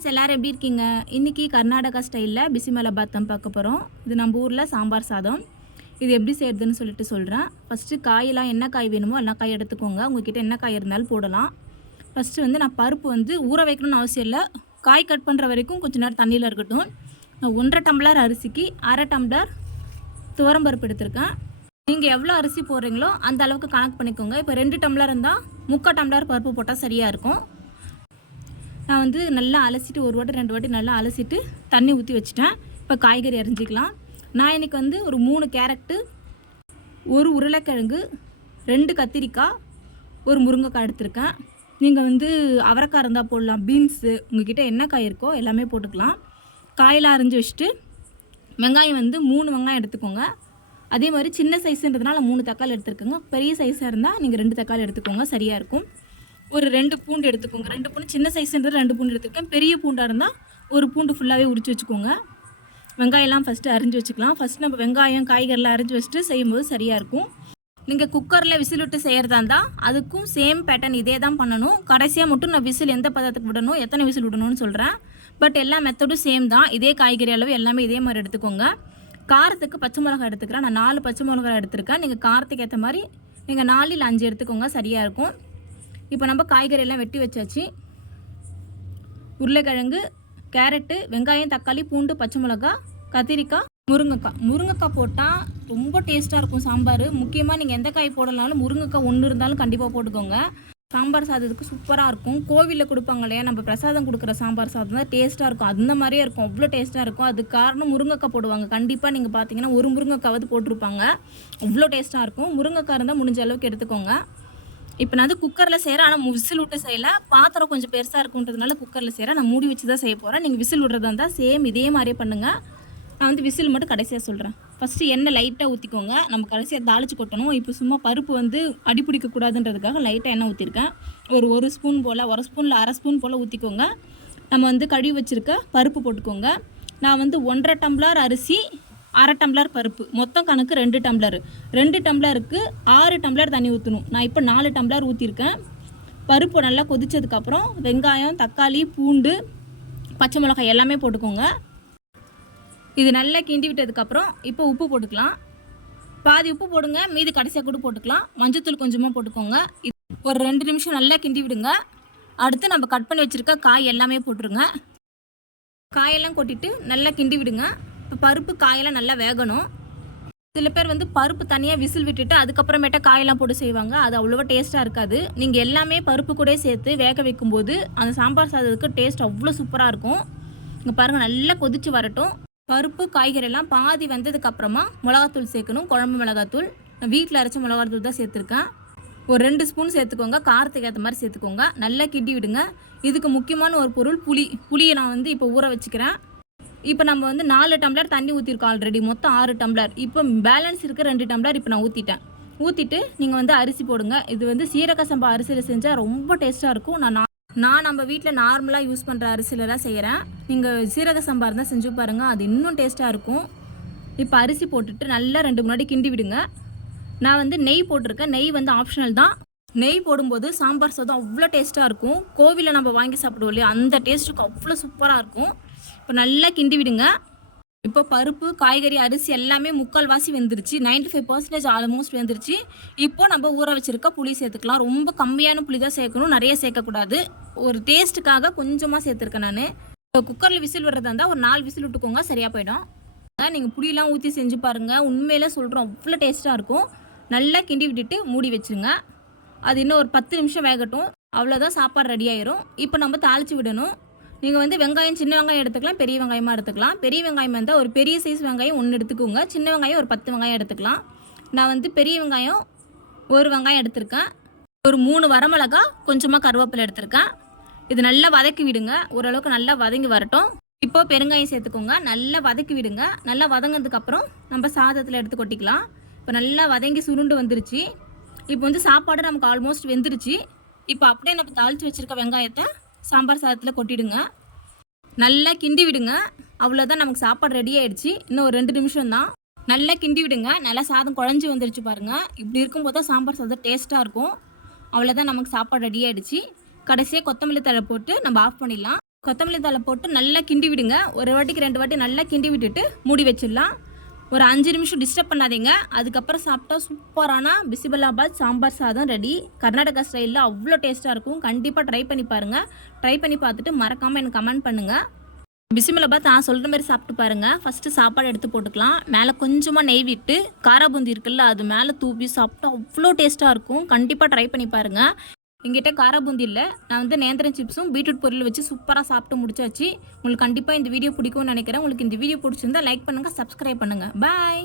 Friends எல்லோரும் எப்படி இருக்கீங்க? இன்றைக்கி கர்நாடகா ஸ்டைலில் பிசிமலபாத்தம் பார்க்க போகிறோம் இது நம்ம ஊரில் சாம்பார் சாதம். இது எப்படி செய்கிறதுன்னு சொல்லிட்டு சொல்கிறேன் ஃபஸ்ட்டு காயெல்லாம் என்ன காய் வேணுமோ எல்லா காய் எடுத்துக்கோங்க. உங்ககிட்ட என்ன காய் இருந்தாலும் போடலாம். ஃபஸ்ட்டு வந்து நான் பருப்பு வந்து ஊற வைக்கணும்னு அவசியம் இல்லை. காய் கட் பண்ணுற வரைக்கும் கொஞ்சம் நேரம் தண்ணியில் இருக்கட்டும். நான் ஒன்றரை டம்ளர் அரிசிக்கு அரை டம்ளர் துவரம்பருப்பு எடுத்திருக்கேன். நீங்கள் எவ்வளோ அரிசி போடுறீங்களோ அந்த அளவுக்கு கணக்கு பண்ணிக்கோங்க. இப்போ ரெண்டு டம்ளர் இருந்தால் முக்கால் டம்ளர் பருப்பு போட்டால் சரியாக இருக்கும். நான் வந்து நல்லா அலசிட்டு ஒரு வாட்டி ரெண்டு வாட்டி நல்லா அலசிட்டு தண்ணி ஊற்றி வச்சுட்டேன். இப்போ காய்கறி அரிஞ்சிக்கலாம். நான் இன்றைக்கி வந்து ஒரு மூணு கேரட்டு ஒரு உருளைக்கிழங்கு ரெண்டு கத்திரிக்காய் ஒரு முருங்கைக்காய் எடுத்திருக்கேன். நீங்கள் வந்து அவரைக்காய் இருந்தால் போடலாம் பீன்ஸு உங்கள்கிட்ட என்ன காய் இருக்கோ எல்லாமே போட்டுக்கலாம். காயெல்லாம் அரிஞ்சு வச்சுட்டு வெங்காயம் வந்து மூணு வெங்காயம் எடுத்துக்கோங்க. அதே மாதிரி சின்ன சைஸுன்றதுனால மூணு தக்காளி எடுத்துருக்கோங்க. பெரிய சைஸாக இருந்தால் நீங்கள் ரெண்டு தக்காளி எடுத்துக்கோங்க சரியாக இருக்கும். ஒரு ரெண்டு பூண்டு எடுத்துக்கோங்க. ரெண்டு பூண்டு சின்ன சைஸ்ன்றது ரெண்டு பூண்டு எடுத்துக்கேன் பெரிய பூண்டாக இருந்தால் ஒரு பூண்டு ஃபுல்லாகவே உரிச்சு வச்சுக்கோங்க. வெங்காயம்லாம் ஃபஸ்ட்டு அரிஞ்சு வச்சுக்கலாம். ஃபஸ்ட் நம்ம வெங்காயம் காய்கறிலாம் அரிஞ்சு வச்சுட்டு செய்யும்போது சரியாக இருக்கும். நீங்கள் குக்கரில் விசில் விட்டு செய்கிறதா இருந்தால் அதுக்கும் சேம் பேட்டர்ன் இதே தான் பண்ணணும். கடைசியாக மட்டும் நான் விசில் எந்த பதத்துக்கு விடணும் எத்தனை விசில் விடணும்னு சொல்கிறேன் பட் எல்லா மெத்தடும் சேம் தான். இதே காய்கறி அளவு எல்லாமே இதே மாதிரி எடுத்துக்கோங்க. காரத்துக்கு பச்சை மிளகாய் எடுத்துக்கிறேன். நான் நாலு பச்சை மிளகாய் எடுத்துருக்கேன். நீங்கள் காரத்துக்கு ஏற்ற மாதிரி நீங்கள் நாலு இல்லை அஞ்சு எடுத்துக்கோங்க. சரியாக இருக்கும். இப்போ நம்ம காய்கறி எல்லாம் வெட்டி வச்சாச்சு. உருளைக்கிழங்கு கேரட்டு வெங்காயம் தக்காளி பூண்டு பச்சை மிளகா கத்திரிக்காய் முருங்கைக்காய். முருங்கைக்காய் போட்டால் ரொம்ப டேஸ்ட்டாக இருக்கும் சாம்பார். முக்கியமாக நீங்கள் எந்த காய் போடலனாலும் முருங்கைக்காய் ஒன்று இருந்தாலும் கண்டிப்பாக போட்டுக்கோங்க. சாம்பார் சாதத்துக்கு சூப்பராக இருக்கும். கோவிலில் கொடுப்பாங்க இல்லையா? நம்ம பிரசாதம் கொடுக்குற சாம்பார் சாதம் தான் டேஸ்ட்டாக இருக்கும். அந்த மாதிரியே இருக்கும். அவ்வளோ டேஸ்ட்டாக இருக்கும். அதுக்கு காரணம் முருங்கைக்காய் போடுவாங்க. கண்டிப்பாக நீங்கள் பார்த்தீங்கன்னா ஒரு முருங்கைக்காவது போட்டிருப்பாங்க. அவ்வளோ டேஸ்ட்டாக இருக்கும். முருங்கைக்காய் இருந்தால் முடிஞ்ச அளவுக்கு எடுத்துக்கோங்க. இப்போ நான் வந்து குக்கரில் செய்கிறேன் ஆனால் விசில் விட்டு செய்யலை. பாத்திரம் கொஞ்சம் பெருசாக இருக்குன்றதுனால குக்கரில் செய்கிறேன் நான் மூடி வச்சு தான் செய்ய போகிறேன் நீங்கள் விசில் விட்றதா இருந்தால் சேம் இதே மாதிரியே பண்ணுங்கள் நான் வந்து விசில் மட்டும் கடைசியாக சொல்கிறேன் ஃபஸ்ட்டு எண்ணெய் லைட்டாக ஊற்றிக்கோங்க நம்ம கடைசியாக தாளிச்சு கொட்டணும். இப்போ சும்மா பருப்பு வந்து அடி பிடிக்கக்கூடாதுன்றதுக்காக லைட்டாக எண்ணெய் ஊற்றிருக்கேன் ஒரு ஒரு ஸ்பூன் போல் ஒரு ஸ்பூனில் அரை ஸ்பூன் போல் ஊற்றிக்கோங்க நம்ம வந்து கழுவி வச்சுருக்க பருப்பு போட்டுக்கோங்க. நான் வந்து ஒன்றரை டம்ளர் அரிசி அரை டம்ளர் பருப்பு. மொத்தம் கணக்கு ரெண்டு டம்ளர். ரெண்டு டம்ளருக்கு ஆறு டம்ளர் தண்ணி ஊற்றணும் நான் இப்போ நாலு டம்ளர் ஊற்றிருக்கேன் பருப்பு நல்லா கொதித்ததுக்கப்புறம் வெங்காயம் தக்காளி பூண்டு பச்சை மிளகாய் எல்லாமே போட்டுக்கோங்க. இது நல்லா கிண்டி விட்டதுக்கப்புறம் இப்போ உப்பு போட்டுக்கலாம். பாதி உப்பு போடுங்க மீதி கடைசியாக கூட போட்டுக்கலாம். மஞ்சத்தூள் கொஞ்சமாக போட்டுக்கோங்க. இது ஒரு ரெண்டு நிமிஷம் நல்லா கிண்டி விடுங்க. அடுத்து நம்ம கட் பண்ணி வச்சுருக்க காய் எல்லாமே போட்டுருங்க. காயெல்லாம் கொட்டிட்டு நல்லா கிண்டி விடுங்க. இப்போ பருப்பு காயெல்லாம் நல்லா வேகணும். சில பேர் வந்து பருப்பு தனியாக விசில் விட்டுட்டு அதுக்கப்புறமேட்டா காயெல்லாம் போட்டு செய்வாங்க. அது அவ்வளோவா டேஸ்ட்டாக இருக்காது. நீங்கள் எல்லாமே பருப்பு கூட சேர்த்து வேக வைக்கும்போது அந்த சாம்பார் சாதத்துக்கு டேஸ்ட் அவ்வளோ சூப்பராக இருக்கும். இங்கே பாருங்கள் நல்லா கொதிச்சு வரட்டும். பருப்பு காய்கறி எல்லாம் பாதி வந்ததுக்கப்புறமா மிளகாத்தூள் சேர்க்கணும். குழம்பு மிளகாத்தூள். நான் வீட்டில் அரைச்ச மிளகாத்தூள் தான் சேர்த்துருக்கேன். ஒரு ரெண்டு ஸ்பூன் சேர்த்துக்கோங்க. காரத்துக்கு ஏற்ற மாதிரி சேர்த்துக்கோங்க. நல்லா கிண்டி விடுங்க. இதுக்கு முக்கியமான ஒரு பொருள் புளி. புளியை நான் வந்து இப்போ ஊற வச்சுக்கிறேன். இப்போ நம்ம வந்து நாலு டம்ளர் தண்ணி ஊற்றிருக்கோம் ஆல்ரெடி மொத்தம் ஆறு டம்ளர். இப்போ பேலன்ஸ் இருக்க ரெண்டு டம்ளர் இப்போ நான் ஊற்றிட்டேன் ஊற்றிட்டு நீங்கள் வந்து அரிசி போடுங்க. இது வந்து சீரக சம்பா அரிசியில் செஞ்சால் ரொம்ப டேஸ்ட்டாக இருக்கும். நான் நான் நம்ம வீட்டில் நார்மலாக யூஸ் பண்ணுற அரிசியிலலாம் செய்கிறேன் நீங்கள் சீரக சம்பா இருந்தால் செஞ்சு பாருங்கள் அது இன்னும் டேஸ்ட்டாக இருக்கும். இப்போ அரிசி போட்டுட்டு நல்லா ரெண்டு முன்னாடி கிண்டி விடுங்க. நான் வந்து நெய் போட்டிருக்கேன். நெய் வந்து ஆப்ஷனல் தான். நெய் போடும்போது சாம்பார் சாதம் அவ்வளோ டேஸ்ட்டாக இருக்கும். கோவிலில் நம்ம வாங்கி சாப்பிடுவோம் இல்லையா? அந்த டேஸ்ட்டுக்கு அவ்வளோ சூப்பராக இருக்கும். இப்போ நல்லா கிண்டி விடுங்க. இப்போ பருப்பு காய்கறி அரிசி எல்லாமே முக்கால் வாசி வெந்துருச்சு. 95% ஃபைவ் பர்சன்டேஜ் ஆல்மோஸ்ட் வெந்துருச்சு. இப்போ நம்ம ஊற வச்சிருக்க புளி சேர்த்துக்கலாம். ரொம்ப கம்மியான புளி தான் சேர்க்கணும். நிறைய சேர்க்கக்கூடாது. ஒரு டேஸ்ட்டுக்காக கொஞ்சமாக சேர்த்துருக்கேன் நான். இப்போ குக்கரில் விசில் விடுறதா இருந்தால் ஒரு நாலு விசில் விட்டுக்கோங்க. சரியாக போயிடும். அதான் நீங்கள் புளியெலாம் ஊற்றி செஞ்சு பாருங்கள் உண்மையிலே சொல்கிறோம் அவ்வளோ டேஸ்ட்டாக இருக்கும். நல்லா கிண்டி விட்டுட்டு மூடி வச்சுருங்க. அது இன்னும் ஒரு பத்து நிமிஷம் வேகட்டும். அவ்வளோதான் சாப்பாடு ரெடி ஆயிரும். இப்போ நம்ம தாளித்து விடணும். நீங்கள் வந்து வெங்காயம் சின்ன வெங்காயம் எடுத்துக்கலாம் பெரிய வெங்காயமாக எடுத்துக்கலாம். பெரிய வெங்காயம் இருந்தால் ஒரு பெரிய சைஸ் வெங்காயம் ஒன்று எடுத்துக்கோங்க. சின்ன வெங்காயம் ஒரு பத்து வெங்காயம் எடுத்துக்கலாம். நான் வந்து பெரிய வெங்காயம் ஒரு வெங்காயம் எடுத்திருக்கேன். ஒரு மூணு வரமிளகா கொஞ்சமாக கருவேப்பிலை எடுத்திருக்கேன். இது நல்லா வதக்கி விடுங்க. ஓரளவுக்கு நல்லா வதங்கி வரட்டும். இப்போ பெருங்காயம் சேர்த்துக்கோங்க. நல்லா வதக்கி விடுங்க. நல்லா வதங்கினதுக்கப்புறம் நம்ம சாதத்தில் எடுத்து கொட்டிக்கலாம். இப்போ நல்லா வதங்கி சுருண்டு வந்துருச்சு. இப்போ வந்து சாப்பாடு நமக்கு ஆல்மோஸ்ட் வெந்துருச்சு. இப்போ அப்படியே நம்ம தாளித்து வச்சுருக்க வெங்காயத்தை சாம்பார் சாதத்தில் கொட்டிடுங்க. நல்லா கிண்டி விடுங்க. அவ்வளோதான் நமக்கு சாப்பாடு ரெடி ஆகிடுச்சு இன்னும் ஒரு ரெண்டு நிமிஷம் தான் நல்லா கிண்டி விடுங்க. நல்லா சாதம் குழஞ்சி வந்துருச்சு பாருங்க. இப்படி இருக்கும்போது தான் சாம்பார் சாதம் டேஸ்ட்டாக இருக்கும். அவ்வளோதான் நமக்கு சாப்பாடு ரெடி ஆகிடுச்சு கடைசியாக கொத்தமல்லி தழை போட்டு நம்ம ஆஃப் பண்ணிடலாம். கொத்தமல்லி தழை போட்டு நல்லா கிண்டி விடுங்க. ஒரு வாட்டிக்கு ரெண்டு வாட்டி நல்லா கிண்டி விட்டுட்டு மூடி வச்சிடலாம். ஒரு அஞ்சு நிமிஷம் டிஸ்டர்ப் பண்ணாதீங்க. அதுக்கப்புறம் சாப்பிட்டா சூப்பரான பிசிபல்லாபாத் சாம்பார் சாதம் ரெடி கர்நாடகா ஸ்டைலில் அவ்வளோ டேஸ்ட்டாக இருக்கும். கண்டிப்பாக ட்ரை பண்ணி பாருங்கள் ட்ரை பண்ணி பார்த்துட்டு மறக்காமல் எனக்கு கமெண்ட் பண்ணுங்கள் பிசிமிலாபாத் நான் சொல்கிற மாதிரி சாப்பிட்டு பாருங்கள் ஃபஸ்ட்டு சாப்பாடு எடுத்து போட்டுக்கலாம். மேலே கொஞ்சமாக நெய் விட்டு காராபூந்தி இருக்குல்ல அது மேலே தூவி சாப்பிட்டா அவ்வளோ டேஸ்ட்டாக இருக்கும். கண்டிப்பாக ட்ரை பண்ணி பாருங்கள் எங்கிட்ட காராபூந்தி இல்லை. நான் வந்து நேந்திரம் சிப்ஸும் பீட்ரூட் பொரியல் வச்சு சூப்பராக சாப்பிட்டு முடிச்சாச்சு. உங்களுக்கு கண்டிப்பாக இந்த வீடியோ பிடிக்கும்னு நினைக்கிறேன். உங்களுக்கு இந்த வீடியோ பிடிச்சிருந்தா லைக் பண்ணுங்கள் சப்ஸ்கிரைப் பண்ணுங்கள் பாய்